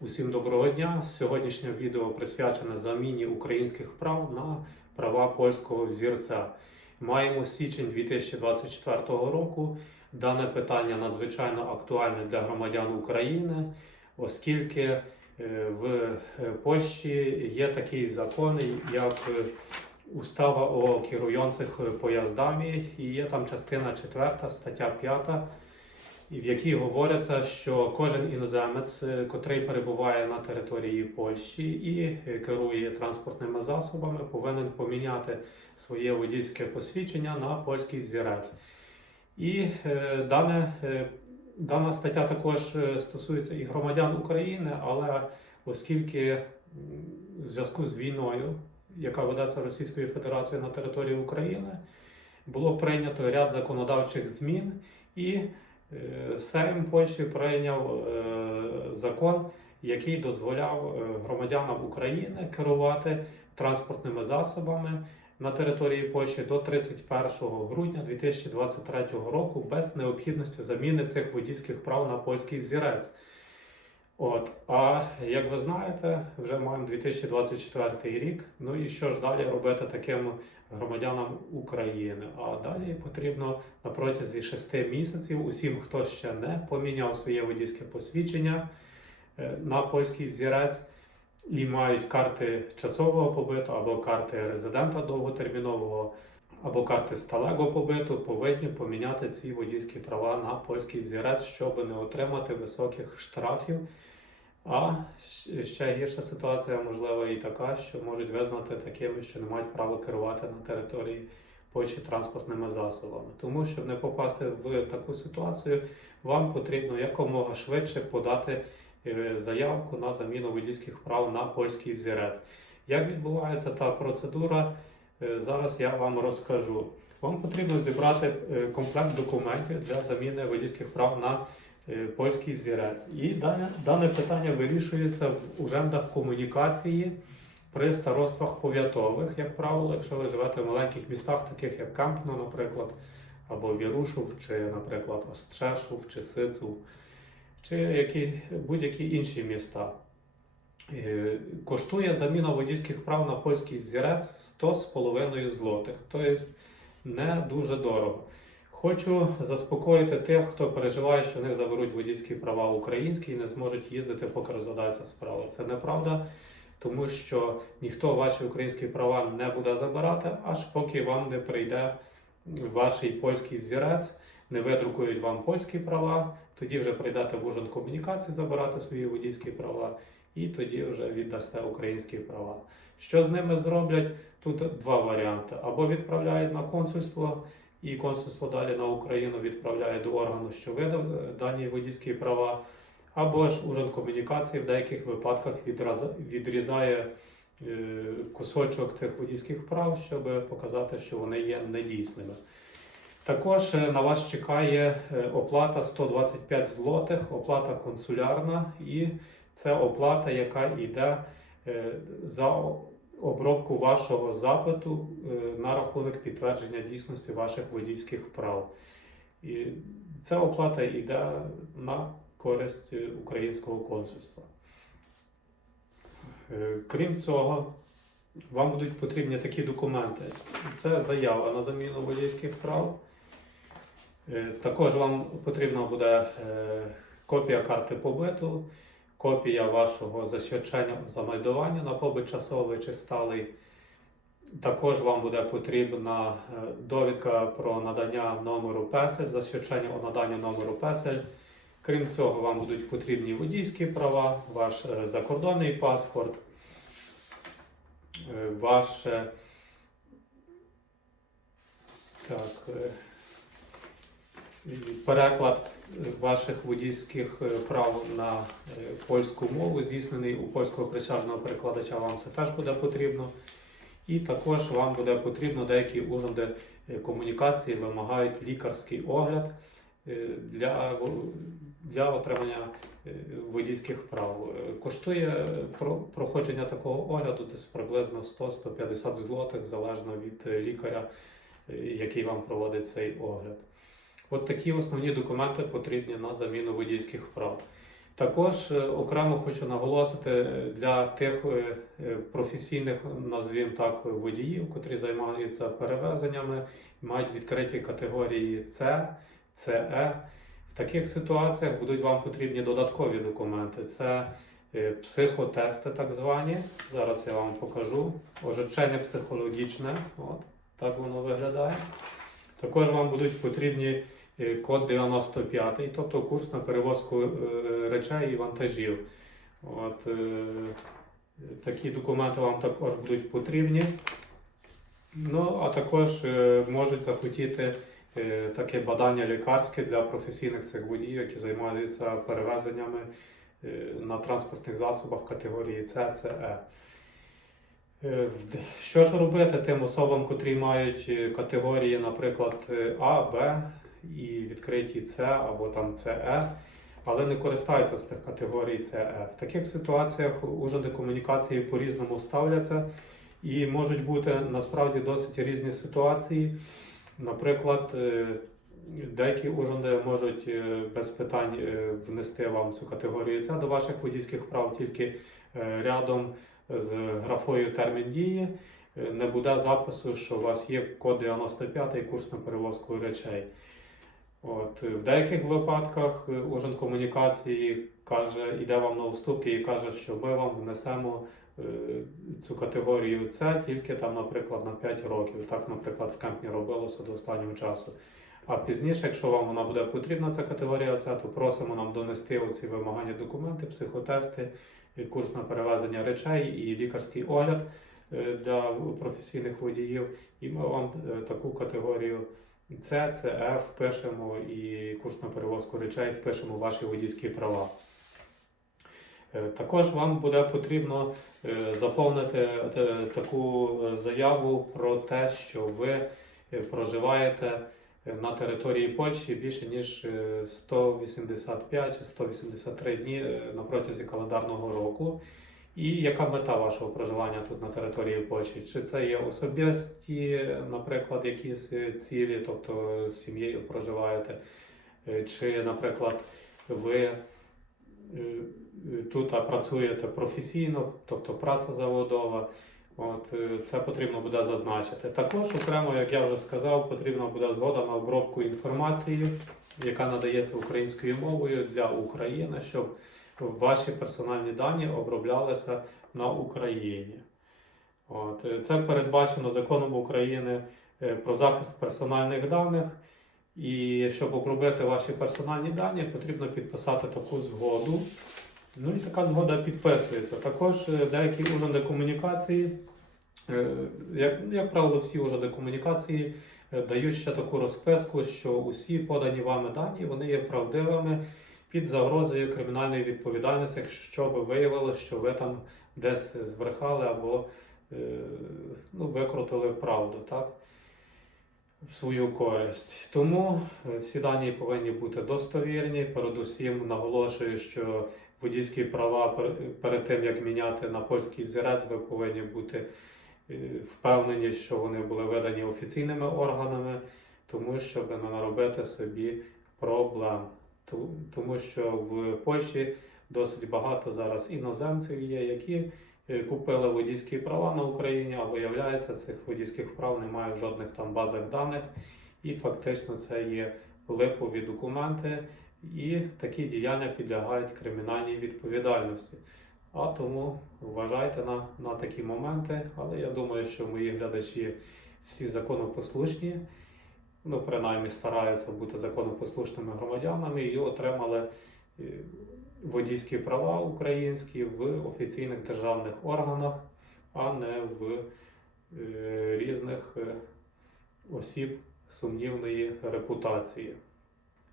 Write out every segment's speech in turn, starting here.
Усім доброго дня! Сьогоднішнє відео присвячене заміні українських прав на права польського взірця. Маємо січень 2024 року. Дане питання надзвичайно актуальне для громадян України, оскільки е, в е, Польщі є такий закон, як е, Устава о керуjących поїздами, і є там частина 4, стаття 5, і в якій говориться, що кожен іноземець, е, котрий перебуває на території Польщі і е, керує транспортними засобами, повинен поміняти своє водійське посвідчення на польський взірець. І е, дане, дана стаття також стосується і громадян України, але оскільки в зв'язку з війною, яка ведеться Російською Федерацією на території України, було прийнято ряд законодавчих змін і Сейм Польщі прийняв е, закон, який дозволяв е, громадянам України керувати транспортними засобами на території Польщі до 31 грудня 2023 року без необхідності заміни цих водійських прав на польський взірець. От, а як ви знаєте, вже маємо 2024 рік. Ну і що ж далі робити таким громадянам України? А далі потрібно на протязі 6 місяців усім, хто ще не поміняв своє водійське посвідчення е, на польський взірець і мають карти часового побиту або карти резидента довготермінового. Або карти сталego побиту повинні поміняти ці водійські права на польський взірець, щоб не отримати високих штрафів. А ще гірша ситуація, можливо, і така, що можуть визнати такими, що не мають права керувати на території Польщі транспортними засобами. Тому, щоб не попасти в таку ситуацію, вам потрібно якомога швидше подати е, заявку на заміну водійських прав на польський взірець. Як відбувається та процедура, зараз я вам розкажу. Вам потрібно зібрати е, комплект документів для заміни водійських прав на е, польський взірець. І дане, дане питання вирішується в ужендах комунікації при староствах пов'ятових, як правило, якщо ви живете в маленьких містах, таких як Кампно, наприклад, або Вірушов, чи, наприклад, Остршев, чи Сицул, чи які, будь-які інші міста. Е, Коштує заміна водійських прав на польський взірець 100,5 злотих, тобто не дуже дорого. Хочу заспокоїти тих, хто переживає, що них заберуть водійські права українські і не зможуть їздити, поки розглядається справа. Це неправда, тому що ніхто ваші українські права не буде забирати, аж поки вам не прийде ваш польський взірець, не видрукують вам польські права, тоді вже прийдете в ужин комунікації забирати свої водійські права, і тоді вже віддасте українські права. Що з ними зроблять? Тут два варіанти: або відправляють на консульство, і консульство далі на Україну відправляє до органу, що видав е, дані водійські права, або ж ужин комунікації в деяких випадках відрізає е, кусочок тих водійських прав, щоб показати, що вони є недійсними. Також е, на вас чекає е, оплата 125 злотих, оплата консулярна, і це оплата, яка йде е, за обробку вашого запиту на рахунок підтвердження дійсності ваших водійських прав. І ця оплата йде на користь українського консульства. Крім цього, вам будуть потрібні такі документи. Це заява на заміну водійських прав. Е, Також вам потрібна буде е, копія карти побиту, копія вашого засвідчення замальдування на побит часовий чи сталий. Також вам буде потрібна е, довідка про надання номеру песель, засвідчення о наданні номеру песель. Крім цього, вам будуть потрібні водійські права, ваш закордонний паспорт, ваше так, переклад ваших водійських е, прав на е, польську мову, здійснений у польського присяжного перекладача, вам це теж буде потрібно. І також вам буде потрібно деякі уряди е, комунікації вимагають лікарський огляд для, для отримання водійських прав. Коштує про- проходження такого огляду десь приблизно 100-150 злотих, залежно від лікаря, який вам проводить цей огляд. От такі основні документи потрібні на заміну водійських прав. Також е, окремо хочу наголосити е, для тих е, професійних, назвімо так, водіїв, котрі займаються перевезеннями, мають відкриті категорії С, ЦЕ. В таких ситуаціях будуть вам потрібні додаткові документи. Це психотести, так звані. Зараз я вам покажу. Ожечення психологічне. От так воно виглядає. Також вам будуть потрібні код 95, тобто курс на перевозку е, речей і вантажів. От, е, такі документи вам також будуть потрібні. Ну, а також е, можуть захотіти е, таке бадання лікарське для професійних цих водіїв, які займаються перевезеннями е, на транспортних засобах категорії С, ЦЕ. Е, Що ж робити тим особам, котрі мають е, категорії, наприклад, е, А, Б і відкриті С або там ЦЕ, але не користаються з тих категорій ЦЕ. В таких ситуаціях уряди комунікації по-різному ставляться і можуть бути насправді досить різні ситуації. Наприклад, е, деякі уряди можуть е, без питань е, внести вам цю категорію С до ваших водійських прав, тільки е, рядом з графою термін дії е, не буде запису, що у вас є код 95 курс на перевозку речей. От, е, в деяких випадках е, уряд комунікації каже, йде вам на уступки і каже, що ми вам внесемо е, цю категорію С тільки там, наприклад, на 5 років. Так, наприклад, в Кемпні робилося до останнього часу. А пізніше, якщо вам вона буде потрібна, ця категорія С, то просимо нам донести оці вимагання документи, психотести, курс на перевезення речей і лікарський огляд для професійних водіїв. І ми вам таку категорію С, ЦЕ впишемо і курс на перевозку речей впишемо ваші водійські права. Е, Також вам буде потрібно е, заповнити е, таку заяву про те, що ви проживаєте на території Польщі більше ніж е, 185 чи 183 дні на протязі календарного року. І яка мета вашого проживання тут на території Польщі? Чи це є особисті, наприклад, якісь цілі, тобто з сім'єю проживаєте, Е, чи, наприклад, ви е, тут працюєте професійно, тобто праця заводова. От е, це потрібно буде зазначити. Також окремо, як я вже сказав, потрібна буде згода на обробку інформації, яка надається українською мовою для України, щоб ваші персональні дані оброблялися на Україні. От е, це передбачено законом України е, про захист персональних даних. І щоб обробити ваші персональні дані, потрібно підписати таку згоду. Ну і така згода підписується. Також е, деякі уряди комунікації, як, як правило, всі уряди комунікації дають ще таку розписку, що усі подані вами дані вони є правдивими під загрозою кримінальної відповідальності, якщо би виявилося, що ви там десь збрехали або е, ну, викрутили правду, так? В свою користь. Тому е, всі дані повинні бути достовірні. Передусім наголошую, що водійські права пер- перед тим як міняти на польський зірець, ви повинні бути е, впевнені, що вони були видані офіційними органами, тому щоб не наробити собі проблем. Тому що в Польщі досить багато зараз іноземців є, які е, купили водійські права на Україні, а виявляється, цих водійських прав немає в жодних там базах даних, і фактично це є липові документи, і такі діяння підлягають кримінальній відповідальності. А тому вважайте на, на такі моменти, але я думаю, що мої глядачі всі законопослушні, ну принаймні стараються бути законопослушними громадянами і отримали е, водійські права українські в офіційних державних органах, а не в е, різних е, осіб сумнівної репутації.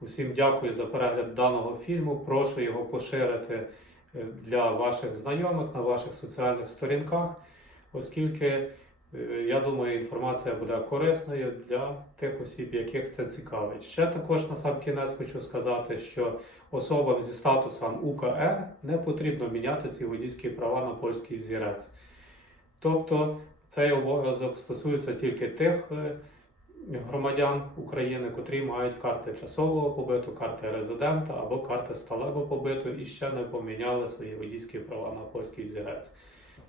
Усім дякую за перегляд даного фільму. Прошу його поширити для ваших знайомих на ваших соціальних сторінках, оскільки я думаю, інформація буде корисною для тих осіб, яких це цікавить. Ще також на сам кінець хочу сказати, що особам зі статусом УКР не потрібно міняти ці водійські права на польський взірець. Тобто цей обов'язок стосується тільки тих е, громадян України, котрі мають карти часового побиту, карти резидента або карти сталого побиту і ще не поміняли свої водійські права на польський взірець.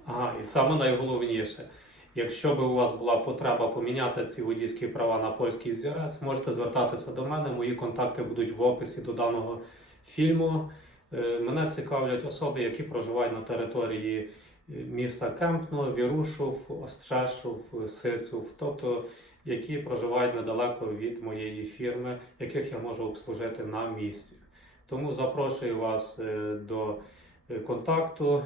Ага, і саме найголовніше. Якщо би у вас була потреба поміняти ці водійські права на польський взірець, можете звертатися до мене. Мої контакти будуть в описі до даного фільму. Е, Мене цікавлять особи, які проживають на території е, міста Кемпно, Вірушов, Острашов, Сицув, тобто які проживають недалеко від моєї фірми, яких я можу обслужити на місці. Тому запрошую вас е, до контакту.